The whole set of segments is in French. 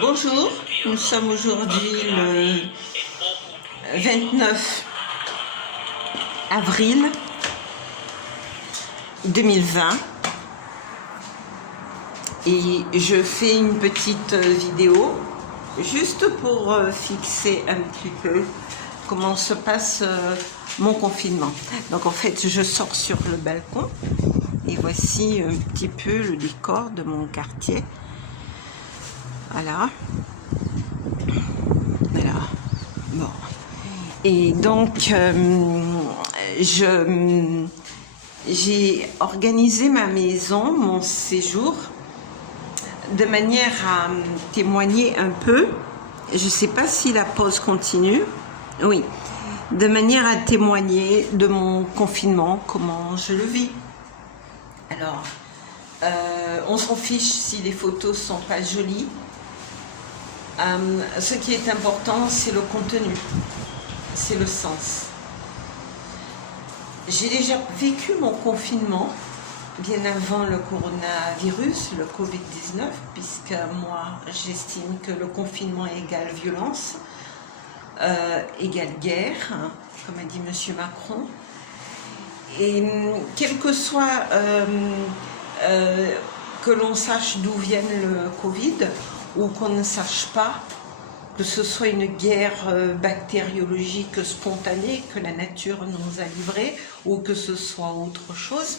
Bonjour, nous sommes aujourd'hui le 29 avril 2020 et je fais une petite vidéo juste pour fixer un petit peu comment se passe mon confinement. Donc en fait je sors sur le balcon et voici un petit peu le décor de mon quartier. Voilà. Voilà. Bon. Et donc, j'ai organisé ma maison, mon séjour, de manière à témoigner un peu. Je ne sais pas si la pause continue. Oui. De manière à témoigner de mon confinement, comment je le vis. Alors, on s'en fiche si les photos ne sont pas jolies. Ce qui est important, c'est le contenu, c'est le sens. J'ai déjà vécu mon confinement bien avant le coronavirus, le Covid-19, puisque moi, j'estime que le confinement égale violence, égale guerre, hein, comme a dit M. Macron. Et quel que soit que l'on sache d'où vient le Covid, ou qu'on ne sache pas, que ce soit une guerre bactériologique spontanée que la nature nous a livrée, ou que ce soit autre chose,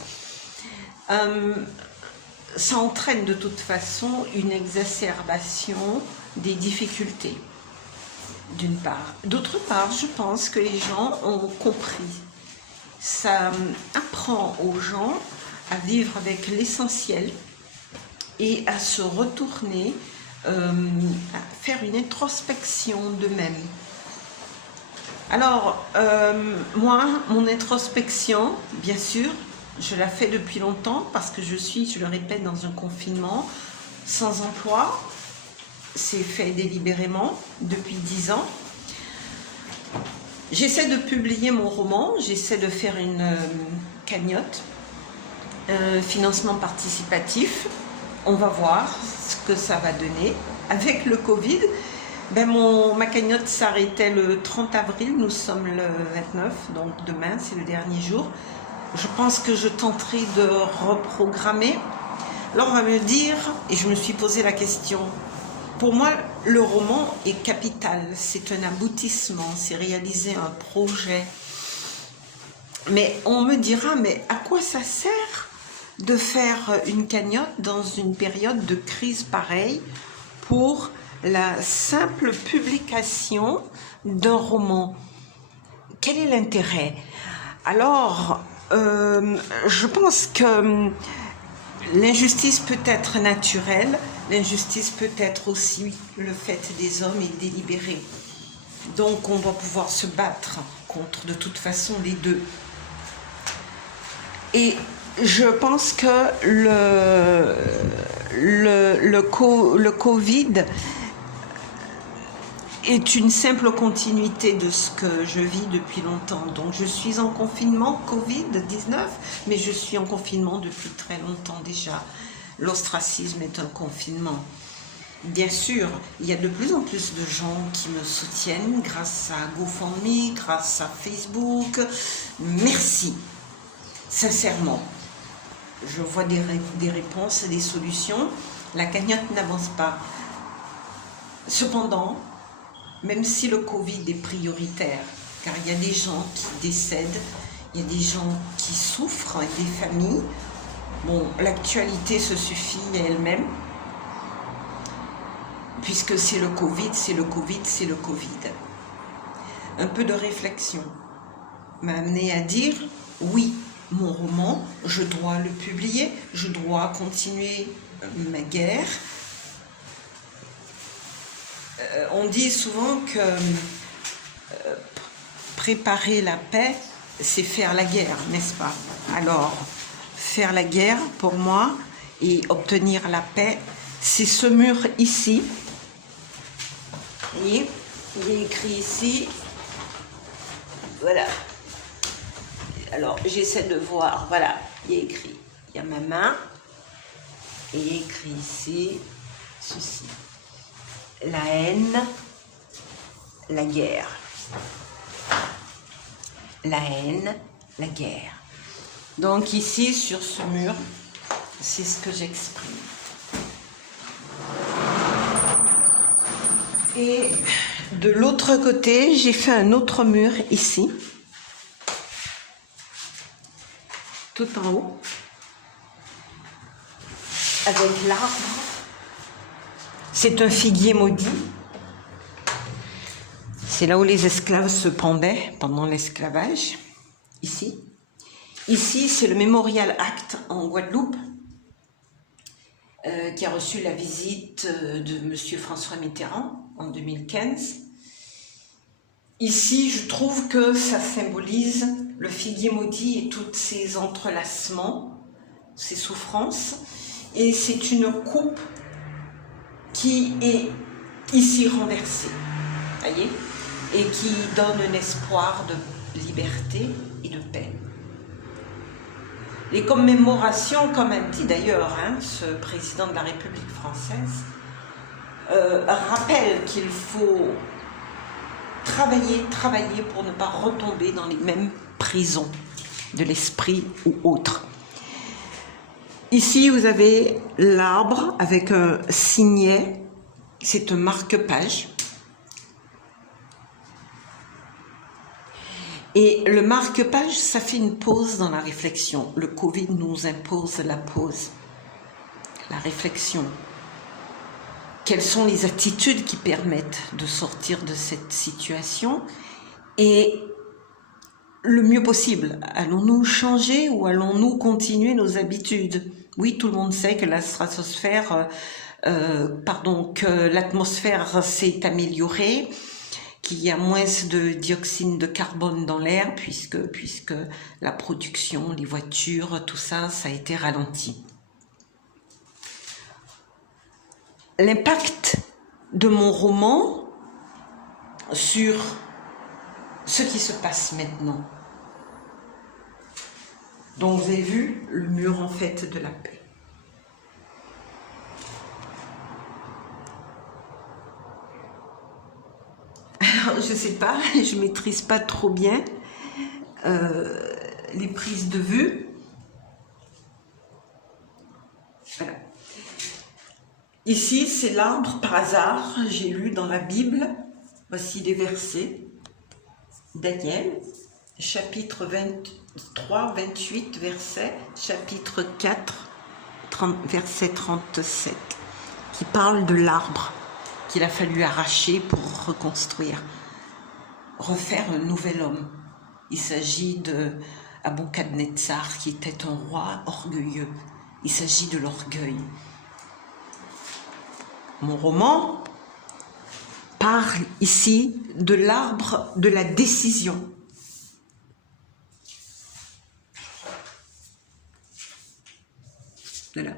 ça entraîne de toute façon une exacerbation des difficultés, d'une part. D'autre part, je pense que les gens ont compris. Ça apprend aux gens à vivre avec l'essentiel et à se retourner, à faire une introspection d'eux-mêmes. Alors, moi, mon introspection, bien sûr, je la fais depuis longtemps parce que je suis, je le répète, dans un confinement sans emploi. C'est fait délibérément depuis 10 ans. J'essaie de publier mon roman, j'essaie de faire une cagnotte, financement participatif. On va voir ce que ça va donner. Avec le Covid, ma cagnotte s'arrêtait le 30 avril, nous sommes le 29, donc demain c'est le dernier jour. Je pense que je tenterai de reprogrammer. Alors on va me dire, et je me suis posé la question, pour moi le roman est capital, c'est un aboutissement, c'est réaliser un projet. Mais on me dira, mais à quoi ça sert de faire une cagnotte dans une période de crise pareille pour la simple publication d'un roman? Quel est l'intérêt? Alors, je pense que l'injustice peut être naturelle, l'injustice peut être aussi le fait des hommes et délibéré. Donc on doit pouvoir se battre contre de toute façon les deux. Et je pense que le Covid est une simple continuité de ce que je vis depuis longtemps. Donc je suis en confinement Covid-19, mais je suis en confinement depuis très longtemps déjà. L'ostracisme est un confinement. Bien sûr, il y a de plus en plus de gens qui me soutiennent grâce à GoFundMe, grâce à Facebook. Merci, sincèrement. Je vois des réponses et des solutions. La cagnotte n'avance pas. Cependant, même si le Covid est prioritaire, car il y a des gens qui décèdent, il y a des gens qui souffrent, des familles, bon, l'actualité se suffit à elle-même, puisque c'est le Covid, c'est le Covid, c'est le Covid. Un peu de réflexion m'a amené à dire, oui, mon roman, je dois le publier, je dois continuer ma guerre. On dit souvent que préparer la paix, c'est faire la guerre, n'est-ce pas? Alors, faire la guerre, pour moi, et obtenir la paix, c'est ce mur ici. Vous voyez, il est écrit ici. Voilà. Alors, j'essaie de voir. Voilà, il est écrit. Il y a ma main. Et il est écrit ici, ceci. la haine, la guerre. La haine, la guerre. Donc ici, sur ce mur, c'est ce que j'exprime. Et de l'autre côté, j'ai fait un autre mur ici, tout en haut, avec l'arbre. C'est un figuier maudit. C'est là où les esclaves se pendaient pendant l'esclavage, ici. Ici, c'est le Memorial Act en Guadeloupe, qui a reçu la visite de M. François Mitterrand en 2015. Ici, je trouve que ça symbolise le figuier maudit et tous ses entrelacements, ses souffrances. Et c'est une coupe qui est ici renversée, voyez, et qui donne un espoir de liberté et de paix. Les commémorations, comme a dit d'ailleurs ce président de la République française, rappellent qu'il faut travailler pour ne pas retomber dans les mêmes prisons de l'esprit ou autres. Ici, vous avez l'arbre avec un signet, c'est un marque-page. Et le marque-page, ça fait une pause dans la réflexion. Le Covid nous impose la pause, la réflexion. Quelles sont les attitudes qui permettent de sortir de cette situation? Et le mieux possible, allons-nous changer ou allons-nous continuer nos habitudes? Oui, tout le monde sait que la stratosphère, que l'atmosphère s'est améliorée, qu'il y a moins de dioxyde de carbone dans l'air puisque la production, les voitures, tout ça, ça a été ralenti. L'impact de mon roman sur ce qui se passe maintenant. Donc vous avez vu le mur en fait de la paix. Alors je sais pas, je maîtrise pas trop bien les prises de vue. Voilà. Ici c'est l'arbre par hasard, j'ai lu dans la Bible, voici des versets. Daniel, chapitre 23, 28, chapitre 4, verset 37, qui parle de l'arbre qu'il a fallu arracher pour reconstruire, refaire un nouvel homme. Il s'agit de Nabuchodonosor, qui était un roi orgueilleux. Il s'agit de l'orgueil. Mon roman parle ici de l'arbre de la décision. Voilà.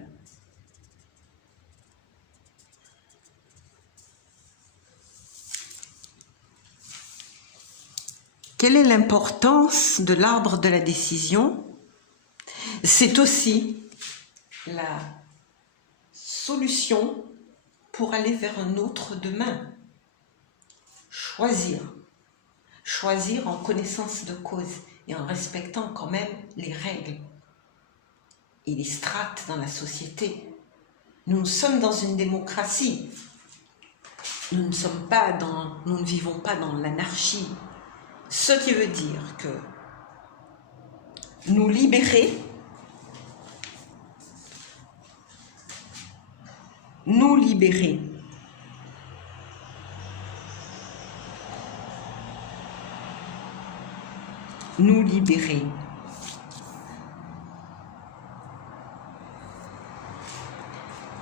Quelle est l'importance de l'arbre de la décision? C'est aussi la solution pour aller vers un autre demain. Choisir en connaissance de cause et en respectant quand même les règles et les strates dans la société. Nous sommes dans une démocratie. Nous ne vivons pas dans l'anarchie. Ce qui veut dire que nous libérer,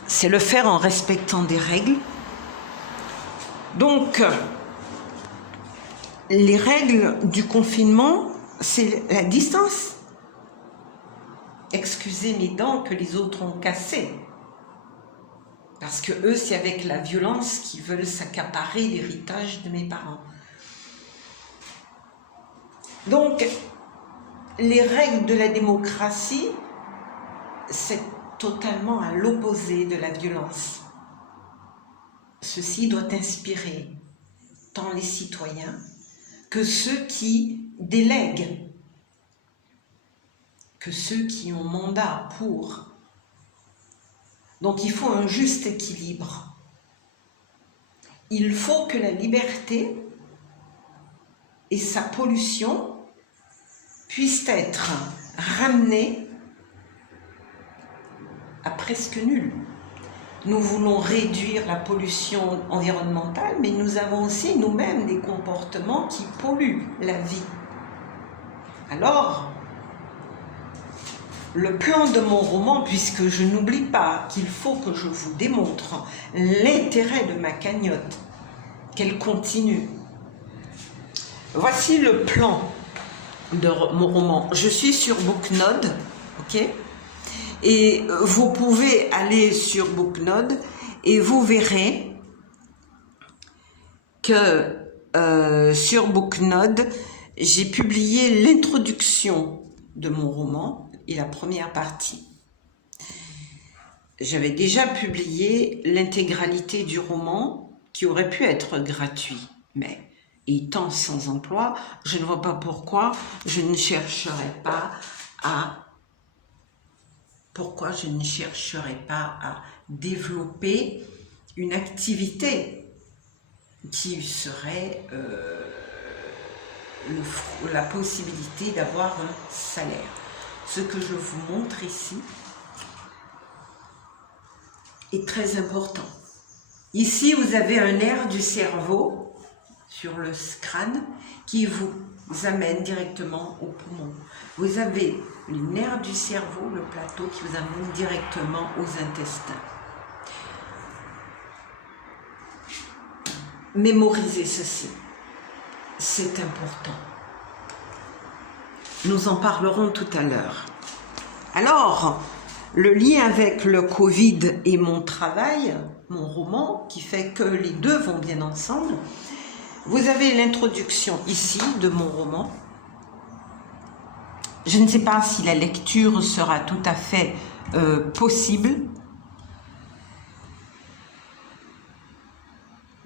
c'est le faire en respectant des règles. Donc, les règles du confinement, c'est la distance. Excusez mes dents que les autres ont cassées. Parce que eux, c'est avec la violence qu'ils veulent s'accaparer l'héritage de mes parents. Donc, les règles de la démocratie, c'est totalement à l'opposé de la violence. ceci doit inspirer tant les citoyens que ceux qui délèguent, que ceux qui ont mandat pour. Donc il faut un juste équilibre. Il faut que la liberté et sa pollution puissent être ramenées à presque nul. Nous voulons réduire la pollution environnementale, mais nous avons aussi nous-mêmes des comportements qui polluent la vie. Alors, le plan de mon roman, puisque je n'oublie pas qu'il faut que je vous démontre l'intérêt de ma cagnotte, qu'elle continue. Voici le plan de mon roman. Je suis sur Booknode, ok ? Et vous pouvez aller sur Booknode et vous verrez que sur Booknode, j'ai publié l'introduction de mon roman et la première partie. J'avais déjà publié l'intégralité du roman qui aurait pu être gratuit, mais étant sans emploi, je ne vois pas pourquoi je ne chercherais pas à développer une activité qui serait la possibilité d'avoir un salaire. Ce que je vous montre ici est très important. Ici, vous avez un nerf du cerveau sur le crâne qui vous amène directement au poumon. Vous avez le nerf du cerveau, le plateau, qui vous amène directement aux intestins. Mémorisez ceci, c'est important. Nous en parlerons tout à l'heure. Alors, le lien avec le Covid et mon travail, mon roman, qui fait que les deux vont bien ensemble. Vous avez l'introduction ici de mon roman. Je ne sais pas si la lecture sera tout à fait possible.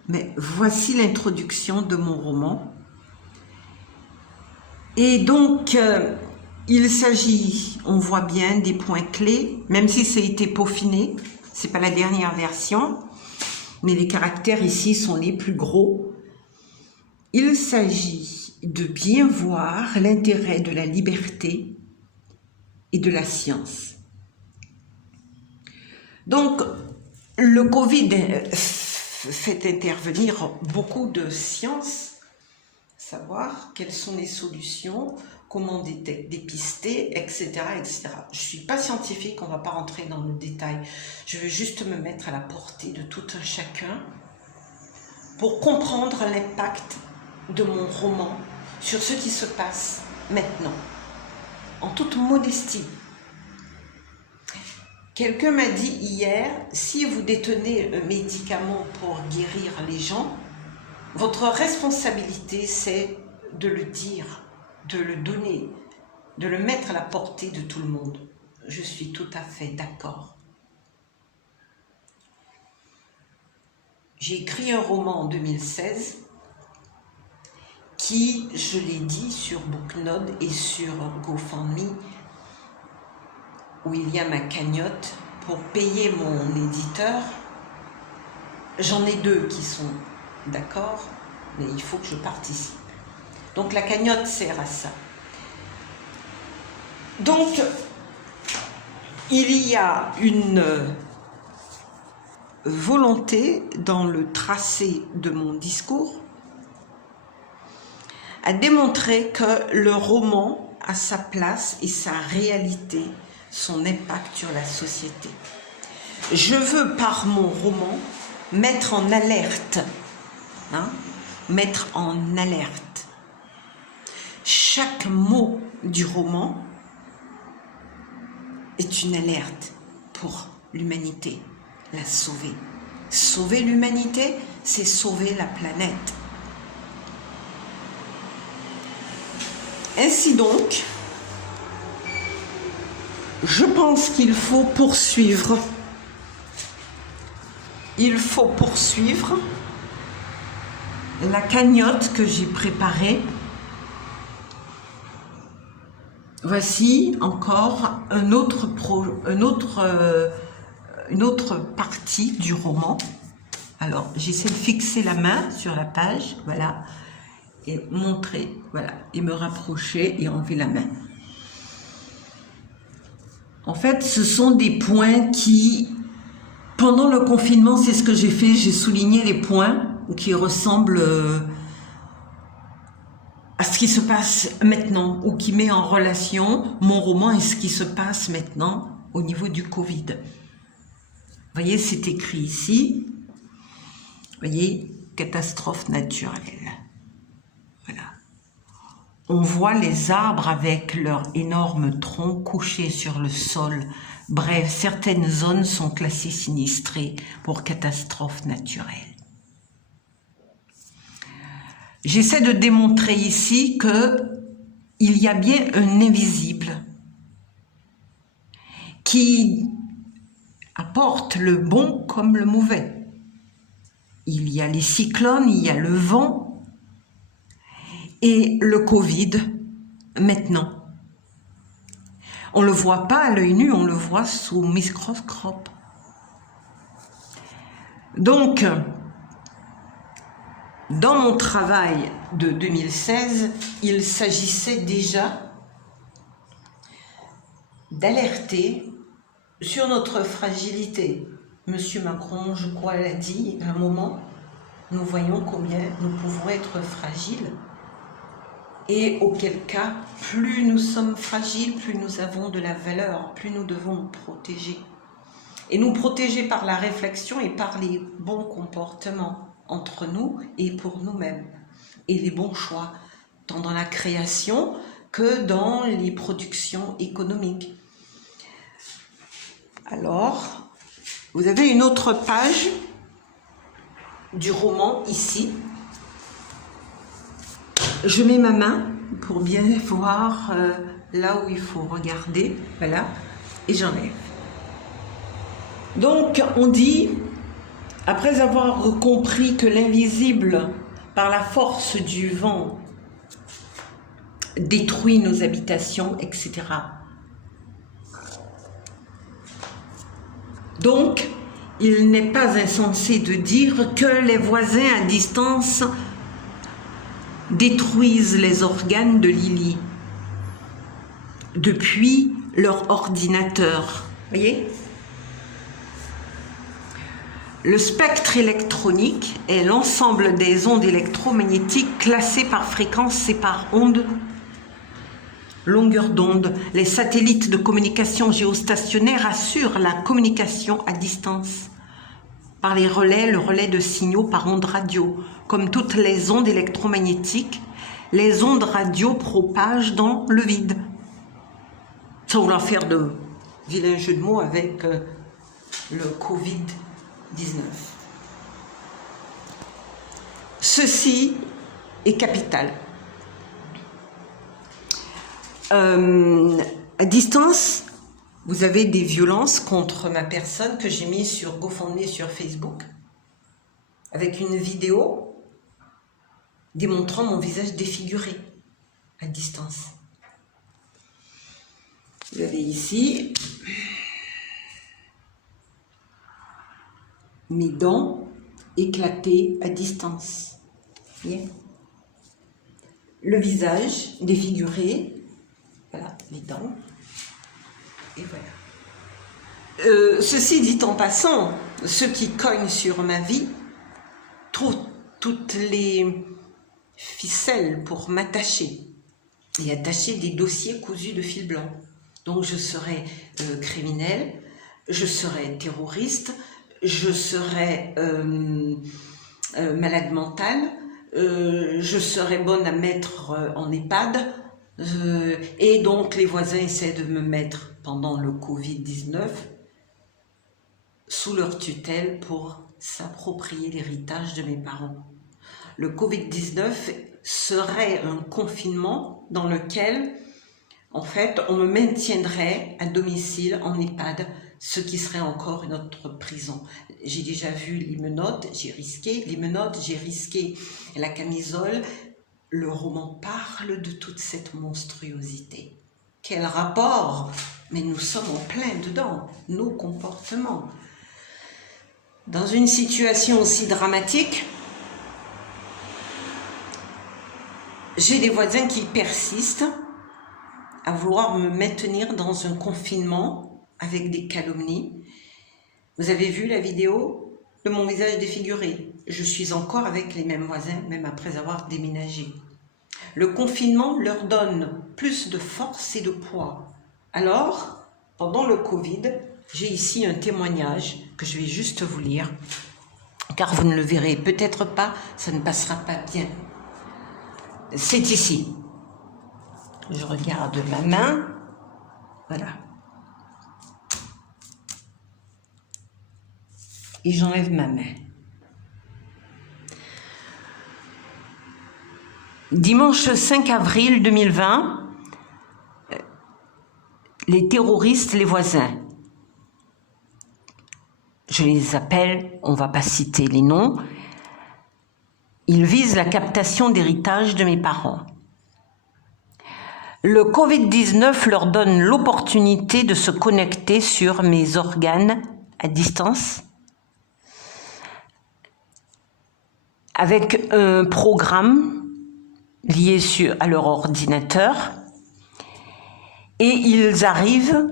Mais voici l'introduction de mon roman. Et donc, il s'agit, on voit bien, des points clés, même si ça a été peaufiné. Ce n'est pas la dernière version, mais les caractères ici sont les plus gros. Il s'agit de bien voir l'intérêt de la liberté et de la science. Donc, le Covid fait intervenir beaucoup de sciences, savoir quelles sont les solutions, comment dépister, etc., etc. Je ne suis pas scientifique, on ne va pas rentrer dans le détail. Je veux juste me mettre à la portée de tout un chacun pour comprendre l'impact de mon roman sur ce qui se passe maintenant, en toute modestie. Quelqu'un m'a dit hier, si vous détenez un médicament pour guérir les gens, votre responsabilité, c'est de le dire, de le donner, de le mettre à la portée de tout le monde. Je suis tout à fait d'accord. J'ai écrit un roman en 2016 qui, je l'ai dit, sur Booknode et sur GoFundMe, où il y a ma cagnotte pour payer mon éditeur. J'en ai deux qui sont d'accord, mais il faut que je participe. Donc la cagnotte sert à ça. Donc, il y a une volonté dans le tracé de mon discours à démontrer que le roman a sa place et sa réalité, son impact sur la société. Je veux par mon roman mettre en alerte, mettre en alerte. Chaque mot du roman est une alerte pour l'humanité, la sauver. Sauver l'humanité, c'est sauver la planète. Ainsi donc, je pense qu'il faut poursuivre il faut poursuivre la cagnotte que j'ai préparée. Voici encore une autre partie du roman. Alors, j'essaie de fixer la main sur la page, voilà, et montrer, voilà, et me rapprocher et enlever la main. En fait, ce sont des points qui, pendant le confinement, c'est ce que j'ai fait, j'ai souligné les points qui ressemblent à ce qui se passe maintenant, ou qui met en relation mon roman et ce qui se passe maintenant au niveau du Covid. Vous voyez, c'est écrit ici, vous voyez, catastrophe naturelle. Voilà. On voit les arbres avec leurs énormes troncs couchés sur le sol. Bref, certaines zones sont classées sinistrées pour catastrophe naturelle. J'essaie de démontrer ici qu'il y a bien un invisible qui apporte le bon comme le mauvais. Il y a les cyclones, il y a le vent et le Covid maintenant. On ne le voit pas à l'œil nu, on le voit sous microscope. Donc, dans mon travail de 2016, il s'agissait déjà d'alerter sur notre fragilité. Monsieur Macron, je crois, l'a dit à un moment, nous voyons combien nous pouvons être fragiles. Et auquel cas, plus nous sommes fragiles, plus nous avons de la valeur, plus nous devons nous protéger. Et nous protéger par la réflexion et par les bons comportements entre nous et pour nous-mêmes. Et les bons choix, tant dans la création que dans les productions économiques. Alors, vous avez une autre page du roman ici. Je mets ma main pour bien voir là où il faut regarder, voilà, et j'enlève. Donc, on dit, après avoir compris que l'invisible, par la force du vent, détruit nos habitations, etc. Donc, il n'est pas insensé de dire que les voisins à distance détruisent les organes de Lily depuis leur ordinateur. Voyez ? Le spectre électronique est l'ensemble des ondes électromagnétiques classées par fréquence et par onde, longueur d'onde. Les satellites de communication géostationnaire assurent la communication à distance par les relais, le relais de signaux par ondes radio. Comme toutes les ondes électromagnétiques, les ondes radio propagent dans le vide. Sans vouloir faire de vilains jeux de mots avec le Covid-19. Ceci est capital. À distance, vous avez des violences contre ma personne que j'ai mis sur GoFundMe sur Facebook, avec une vidéo démontrant mon visage défiguré à distance. Vous avez ici mes dents éclatées à distance. Voyez ? Le visage défiguré. Voilà, les dents. Et voilà. Ceci dit en passant, ceux qui cognent sur ma vie trouvent toutes les ficelles pour m'attacher et attacher des dossiers cousus de fil blanc. Donc je serai criminel, je serai terroriste, je serai malade mentale, je serai bonne à mettre en EHPAD, et donc les voisins essaient de me mettre pendant le Covid-19 sous leur tutelle pour s'approprier l'héritage de mes parents. Le Covid-19 serait un confinement dans lequel, en fait, on me maintiendrait à domicile en EHPAD ce qui serait encore une autre prison. J'ai déjà vu les menottes, j'ai risqué les menottes, j'ai risqué la camisole. Le roman parle de toute cette monstruosité. Quel rapport? Mais nous sommes en plein dedans, nos comportements. Dans une situation aussi dramatique, j'ai des voisins qui persistent à vouloir me maintenir dans un confinement avec des calomnies. Vous avez vu la vidéo de mon visage défiguré. Je suis encore avec les mêmes voisins, même après avoir déménagé. Le confinement leur donne plus de force et de poids. Alors, pendant le Covid, j'ai ici un témoignage que je vais juste vous lire, car vous ne le verrez peut-être pas, ça ne passera pas bien. C'est ici. Je regarde ma main. Voilà. Et j'enlève ma main. Dimanche 5 avril 2020, les terroristes, les voisins, je les appelle, on ne va pas citer les noms, ils visent la captation d'héritage de mes parents. Le Covid-19 leur donne l'opportunité de se connecter sur mes organes à distance avec un programme lié à leur ordinateur, et ils arrivent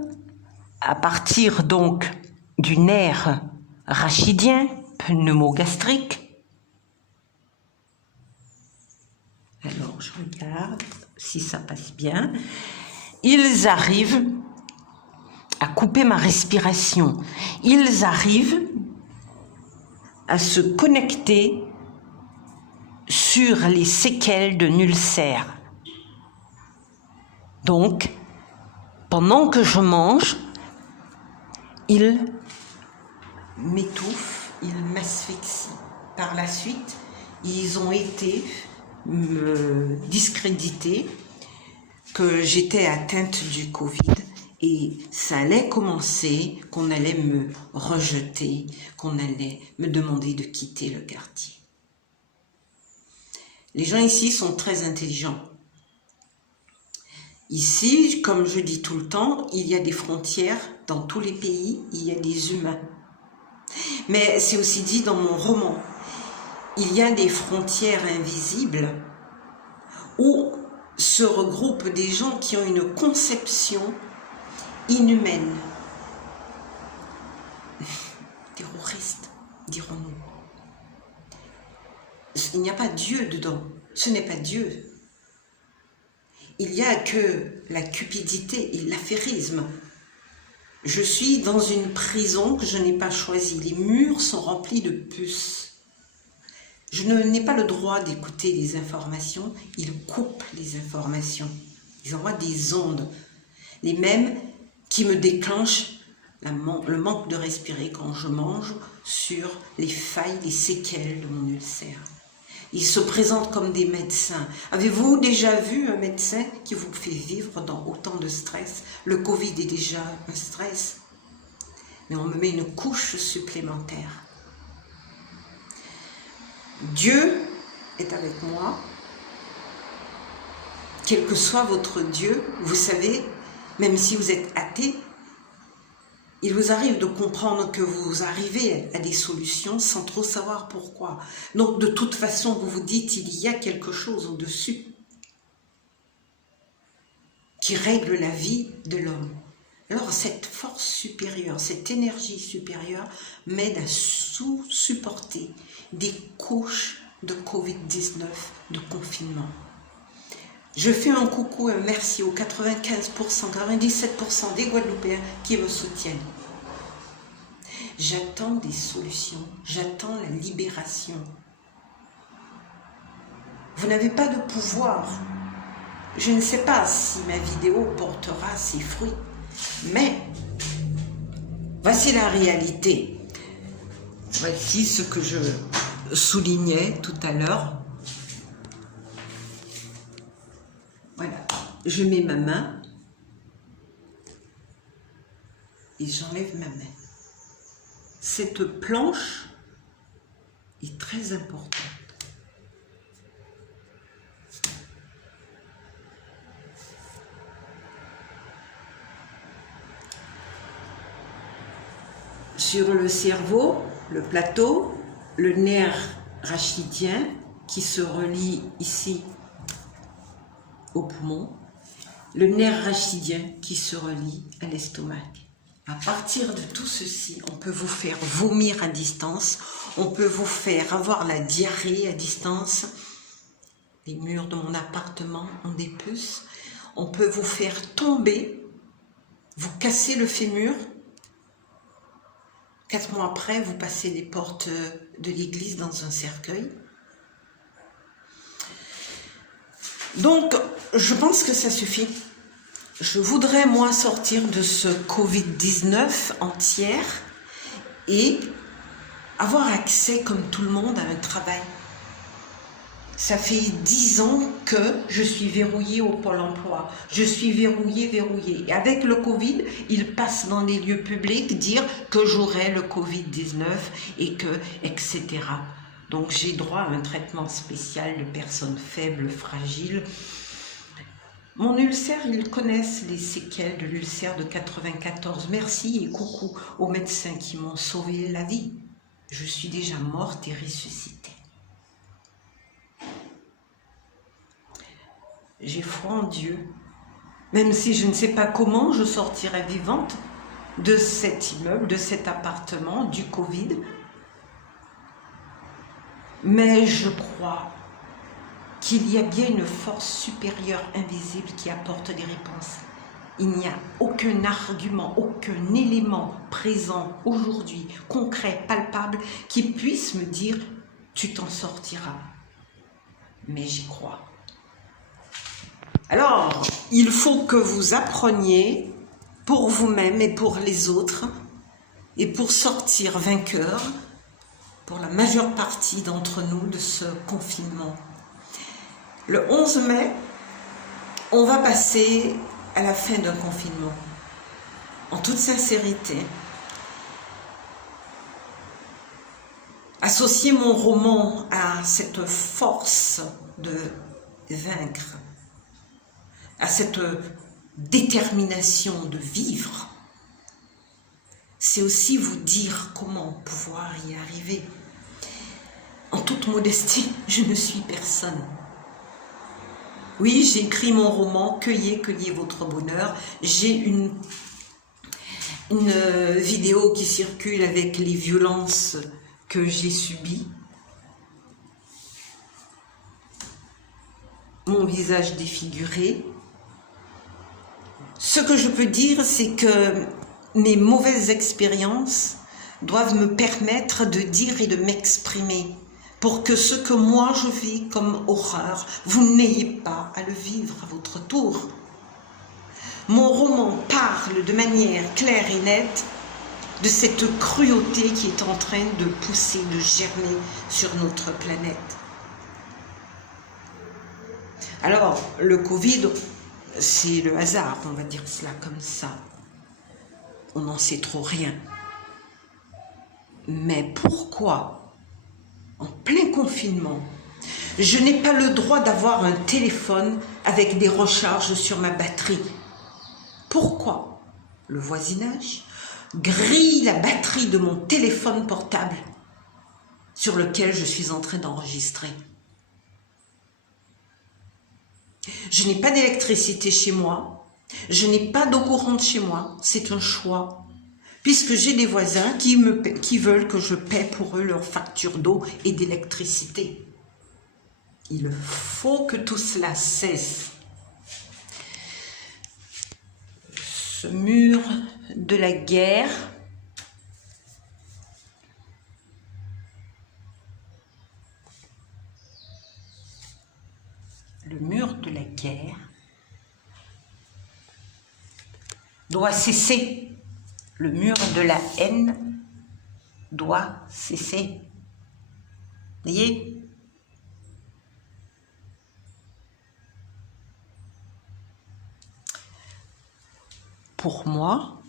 à partir donc du nerf rachidien, pneumogastrique. Alors je regarde si ça passe bien. Ils arrivent à couper ma respiration. Ils arrivent à se connecter sur les séquelles de ulcère. Donc, pendant que je mange, ils m'étouffent, ils m'asphyxient. Par la suite, ils ont été me discréditer que j'étais atteinte du Covid et ça allait commencer, qu'on allait me rejeter, qu'on allait me demander de quitter le quartier. Les gens ici sont très intelligents. Ici, comme je dis tout le temps, il y a des frontières dans tous les pays, il y a des humains. Mais c'est aussi dit dans mon roman. Il y a des frontières invisibles où se regroupent des gens qui ont une conception inhumaine. Terroristes, dirons-nous. Il n'y a pas Dieu dedans, ce n'est pas Dieu. Il n'y a que la cupidité et l'affairisme. Je suis dans une prison que je n'ai pas choisie. Les murs sont remplis de puces. Je n'ai pas le droit d'écouter les informations. Ils coupent les informations. Ils envoient des ondes. Les mêmes qui me déclenchent le manque de respirer quand je mange sur les failles, les séquelles de mon ulcère. Ils se présentent comme des médecins. Avez-vous déjà vu un médecin qui vous fait vivre dans autant de stress? Le Covid est déjà un stress, mais on me met une couche supplémentaire. Dieu est avec moi. Quel que soit votre Dieu, vous savez, même si vous êtes athée, il vous arrive de comprendre que vous arrivez à des solutions sans trop savoir pourquoi. Donc de toute façon, vous vous dites, il y a quelque chose au-dessus qui règle la vie de l'homme. Alors cette force supérieure, cette énergie supérieure m'aide à supporter des couches de Covid-19, de confinement. Je fais un coucou, un merci aux 95%, 97% des Guadeloupéens qui me soutiennent. J'attends des solutions, j'attends la libération. Vous n'avez pas de pouvoir. Je ne sais pas si ma vidéo portera ses fruits, mais voici la réalité. Voici ce que je soulignais tout à l'heure. Voilà, je mets ma main. et j'enlève ma main. Cette planche est très importante. Sur le cerveau, le plateau, le nerf rachidien qui se relie ici au poumon, le nerf rachidien qui se relie à l'estomac. À partir de tout ceci, on peut vous faire vomir à distance, on peut vous faire avoir la diarrhée à distance. Les murs de mon appartement ont des puces. On peut vous faire tomber, vous casser le fémur. 4 mois après, vous passez les portes de l'église dans un cercueil. Donc, je pense que ça suffit. Je voudrais, moi, sortir de ce Covid-19 entière et avoir accès, comme tout le monde, à un travail. Ça fait 10 ans que je suis verrouillée au Pôle emploi. Je suis verrouillée. Et avec le Covid, ils passent dans les lieux publics dire que j'aurai le Covid-19 et que, etc. Donc j'ai droit à un traitement spécial de personnes faibles, fragiles. Mon ulcère, ils connaissent les séquelles de l'ulcère de 94. Merci et coucou aux médecins qui m'ont sauvé la vie. Je suis déjà morte et ressuscitée. J'ai foi en Dieu, même si je ne sais pas comment je sortirai vivante de cet immeuble, de cet appartement, du Covid. Mais je crois qu'il y a bien une force supérieure invisible qui apporte des réponses. Il n'y a aucun argument, aucun élément présent aujourd'hui, concret, palpable, qui puisse me dire « tu t'en sortiras ». Mais j'y crois. Alors, il faut que vous appreniez pour vous-même et pour les autres, et pour sortir vainqueur, pour la majeure partie d'entre nous, de ce confinement. Le 11 mai, on va passer à la fin d'un confinement. En toute sincérité, associer mon roman à cette force de vaincre, à cette détermination de vivre, c'est aussi vous dire comment pouvoir y arriver. En toute modestie, je ne suis personne. Oui, j'ai écrit mon roman « Cueillez votre bonheur ». J'ai une vidéo qui circule avec les violences que j'ai subies. Mon visage défiguré. Ce que je peux dire, c'est que mes mauvaises expériences doivent me permettre de dire et de m'exprimer pour que ce que moi je vis comme horreur, vous n'ayez pas à le vivre à votre tour. Mon roman parle de manière claire et nette de cette cruauté qui est en train de pousser, de germer sur notre planète. Alors, le Covid, c'est le hasard, on va dire cela comme ça. On n'en sait trop rien. Mais pourquoi, en plein confinement, je n'ai pas le droit d'avoir un téléphone avec des recharges sur ma batterie? Pourquoi le voisinage grille la batterie de mon téléphone portable sur lequel je suis en train d'enregistrer? Je n'ai pas d'électricité chez moi, je n'ai pas d'eau courante chez moi, c'est un choix. Puisque j'ai des voisins qui veulent que je paie pour eux leur facture d'eau et d'électricité. Il faut que tout cela cesse. Ce mur de la guerre, le mur de la guerre doit cesser. Le mur de la haine doit cesser. Vous voyez? Pour moi,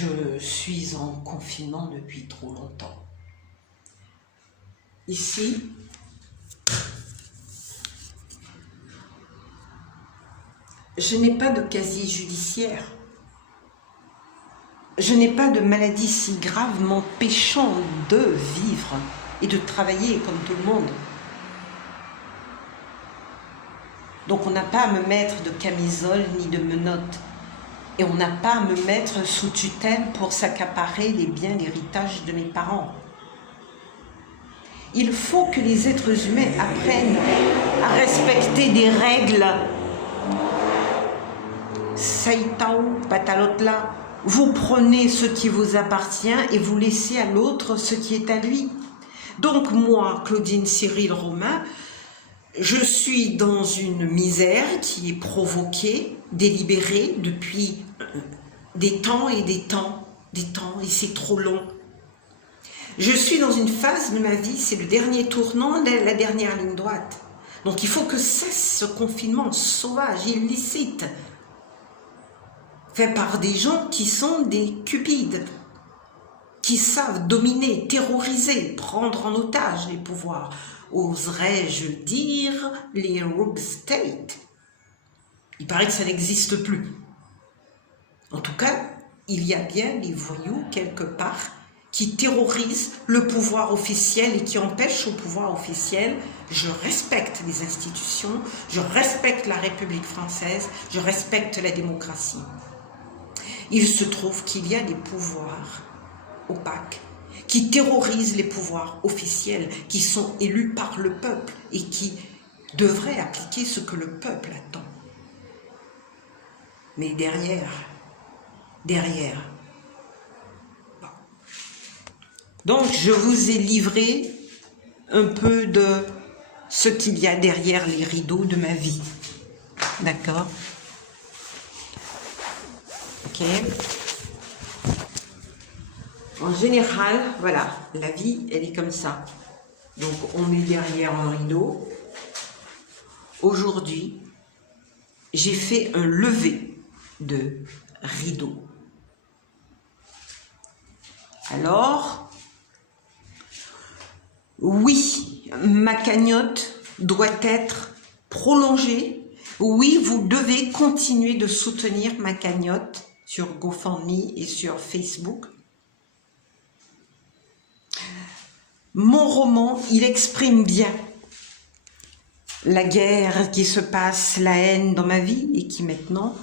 Je suis en confinement depuis trop longtemps. Ici, je n'ai pas de casier judiciaire. Je n'ai pas de maladie si grave m'empêchant de vivre et de travailler comme tout le monde. Donc on n'a pas à me mettre de camisole ni de menottes. Et on n'a pas à me mettre sous tutelle pour s'accaparer les biens d'héritage de mes parents. Il faut que les êtres humains apprennent à respecter des règles. Saïtaou, patalotla, vous prenez ce qui vous appartient et vous laissez à l'autre ce qui est à lui. Donc moi, Claudine Cyril Romain, je suis dans une misère qui est provoquée, délibérée depuis des temps et des temps, et c'est trop long. Je suis dans une phase de ma vie, c'est le dernier tournant, la dernière ligne droite. Donc il faut que cesse ce confinement sauvage, illicite, fait par des gens qui sont des cupides, qui savent dominer, terroriser, prendre en otage les pouvoirs. Oserais-je dire les rogue state? Il paraît que ça n'existe plus. En tout cas, il y a bien des voyous quelque part qui terrorisent le pouvoir officiel et qui empêchent au pouvoir officiel. Je respecte les institutions, je respecte la République française, je respecte la démocratie. Il se trouve qu'il y a des pouvoirs opaques qui terrorisent les pouvoirs officiels, qui sont élus par le peuple et qui devraient appliquer ce que le peuple attend. Mais derrière, bon. Donc je vous ai livré un peu de ce qu'il y a derrière les rideaux de ma vie. D'accord? Ok. En général, voilà, la vie, elle est comme ça. Donc, on est derrière un rideau. Aujourd'hui, j'ai fait un lever de rideau. Alors, oui, ma cagnotte doit être prolongée. Oui, vous devez continuer de soutenir ma cagnotte sur GoFundMe et sur Facebook. Mon roman, il exprime bien la guerre qui se passe, la haine dans ma vie et qui maintenant,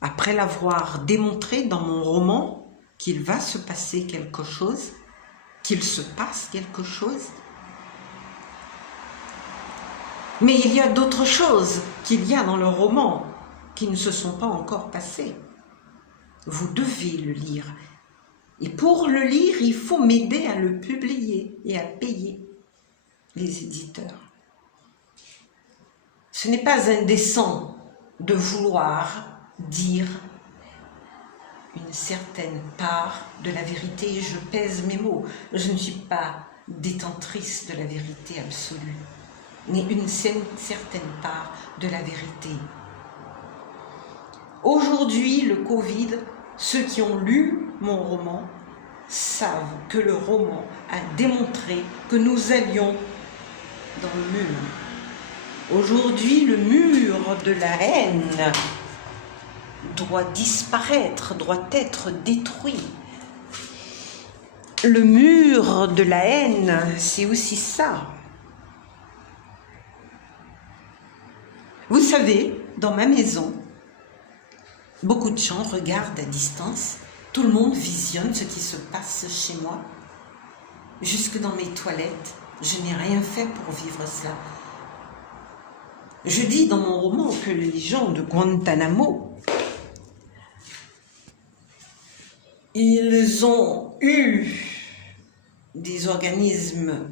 après l'avoir démontré dans mon roman, qu'il va se passer quelque chose, qu'il se passe quelque chose. Mais il y a d'autres choses qu'il y a dans le roman qui ne se sont pas encore passées. Vous devez le lire. Et pour le lire, il faut m'aider à le publier et à payer les éditeurs. Ce n'est pas indécent de vouloir dire une certaine part de la vérité. Je pèse mes mots. Je ne suis pas détentrice de la vérité absolue, mais une certaine part de la vérité. Aujourd'hui, le Covid, ceux qui ont lu mon roman savent que le roman a démontré que nous allions dans le mur. Aujourd'hui, le mur de la haine doit disparaître, doit être détruit. Le mur de la haine, c'est aussi ça. Vous savez, dans ma maison, beaucoup de gens regardent à distance, tout le monde visionne ce qui se passe chez moi. Jusque dans mes toilettes, je n'ai rien fait pour vivre cela. Je dis dans mon roman que les gens de Guantanamo, ils ont eu des organismes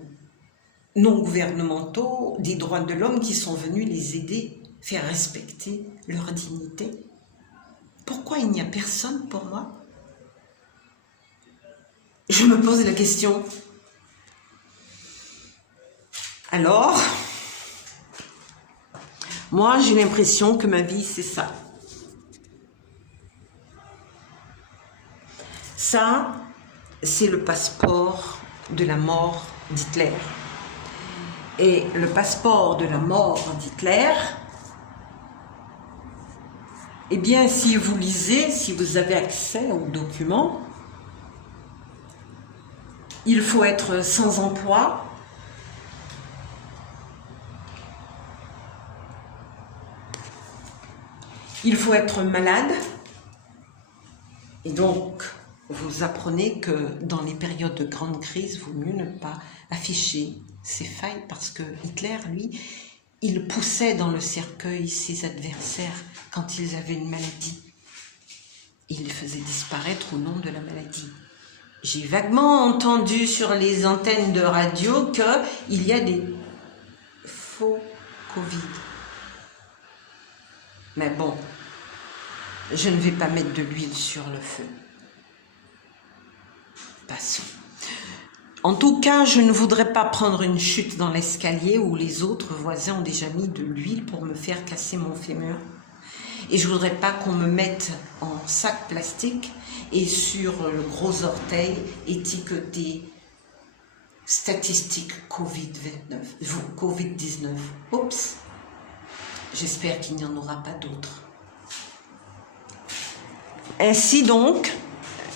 non gouvernementaux, des droits de l'homme qui sont venus les aider, faire respecter leur dignité. Pourquoi il n'y a personne pour moi? Je me pose la question. Alors, moi j'ai l'impression que ma vie c'est ça. Ça, c'est le passeport de la mort d'Hitler. Et le passeport de la mort d'Hitler, eh bien, si vous lisez, si vous avez accès aux documents, il faut être sans emploi, il faut être malade, et donc vous apprenez que dans les périodes de grande crise, il vaut mieux ne pas afficher ses failles, parce que Hitler, lui, il poussait dans le cercueil ses adversaires quand ils avaient une maladie. Il les faisait disparaître au nom de la maladie. J'ai vaguement entendu sur les antennes de radio qu'il y a des faux Covid. Mais bon, je ne vais pas mettre de l'huile sur le feu. Passons. En tout cas, je ne voudrais pas prendre une chute dans l'escalier où les autres voisins ont déjà mis de l'huile pour me faire casser mon fémur. Et je ne voudrais pas qu'on me mette en sac plastique et sur le gros orteil étiqueté statistique Covid-19. Oups, j'espère qu'il n'y en aura pas d'autres. Ainsi donc,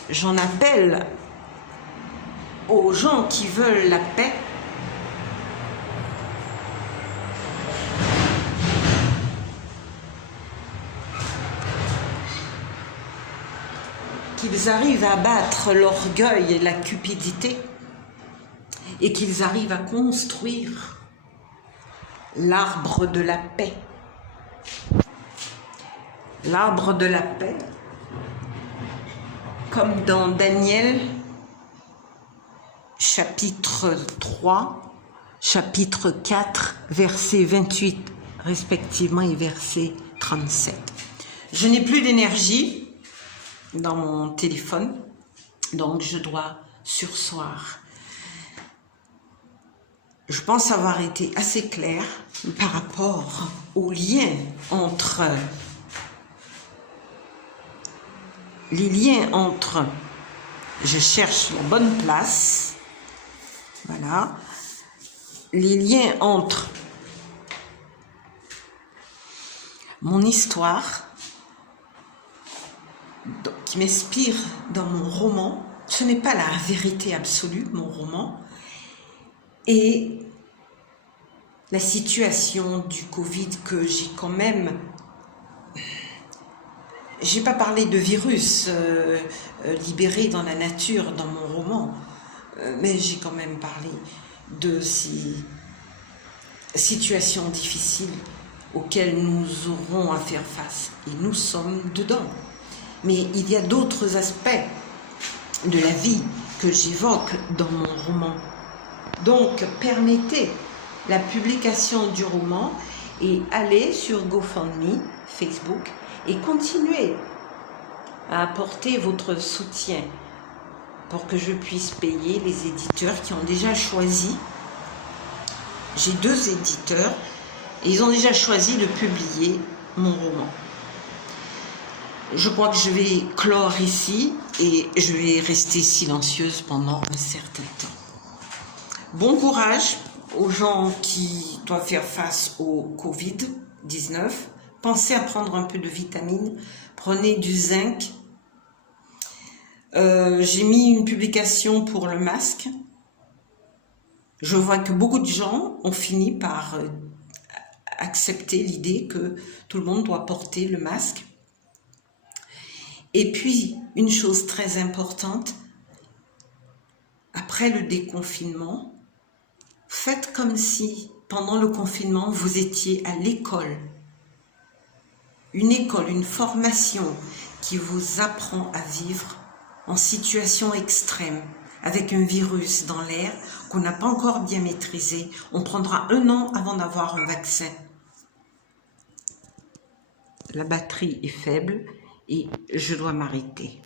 j'en appelle aux gens qui veulent la paix, qu'ils arrivent à battre l'orgueil et la cupidité et qu'ils arrivent à construire l'arbre de la paix. L'arbre de la paix, comme dans Daniel, chapitre 3, chapitre 4, verset 28 respectivement et verset 37. Je n'ai plus d'énergie dans mon téléphone, donc je dois surseoir. Je pense avoir été assez claire par rapport au lien entre je cherche la bonne place, voilà, les liens entre mon histoire qui m'inspire dans mon roman. Ce n'est pas la vérité absolue, mon roman, et la situation du Covid que j'ai quand même... J'ai pas parlé de virus libéré dans la nature dans mon roman, mais j'ai quand même parlé de ces situations difficiles auxquelles nous aurons à faire face. Et nous sommes dedans. Mais il y a d'autres aspects de la vie que j'évoque dans mon roman. Donc, permettez la publication du roman et allez sur GoFundMe, Facebook, et continuez à apporter votre soutien pour que je puisse payer les éditeurs qui ont déjà choisi. J'ai 2 éditeurs et ils ont déjà choisi de publier mon roman. Je crois que je vais clore ici et je vais rester silencieuse pendant un certain temps. Bon courage aux gens qui doivent faire face au Covid-19. Pensez à prendre un peu de vitamines, prenez du zinc. J'ai mis une publication pour le masque. Je vois que beaucoup de gens ont fini par accepter l'idée que tout le monde doit porter le masque. Et puis, une chose très importante, après le déconfinement, faites comme si, pendant le confinement, vous étiez à l'école. Une école, une formation qui vous apprend à vivre en situation extrême, avec un virus dans l'air qu'on n'a pas encore bien maîtrisé. On prendra 1 an avant d'avoir un vaccin. La batterie est faible et je dois m'arrêter.